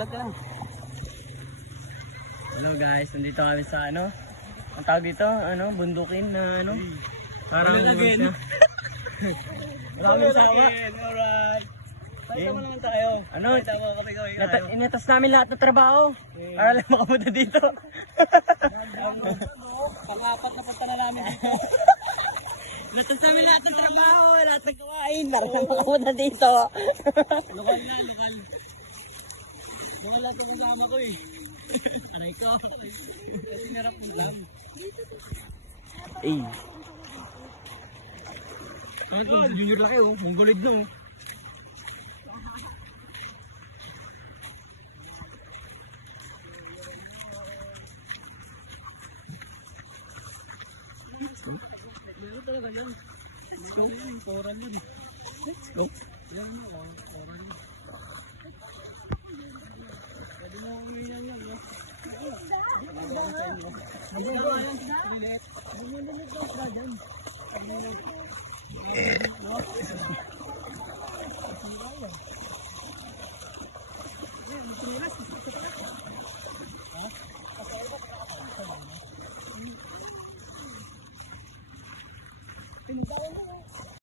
Hello guys, nandito kami sa ano? Ang tawag dito, ano, bundukin na ano? Parang again. Maraming sama. Alright. Sama naman tayo. Ano? Inatas namin lahat ng trabaho. Para lang makapunta dito. Pang-apat na punta na namin dito. Inatas namin lahat ng trabaho, lahat ng kawain. Para lang makapunta dito. Lokal na, lokal. Mga lahat ng kasama ko eh. Anay ko. Kasi narap mo lang. Eh. Ito, junior laki oh. Mongolid no. Let's go. Meron talaga yan. Let's go. Let's go. Yan mo lang. Pwede mo umihan yan.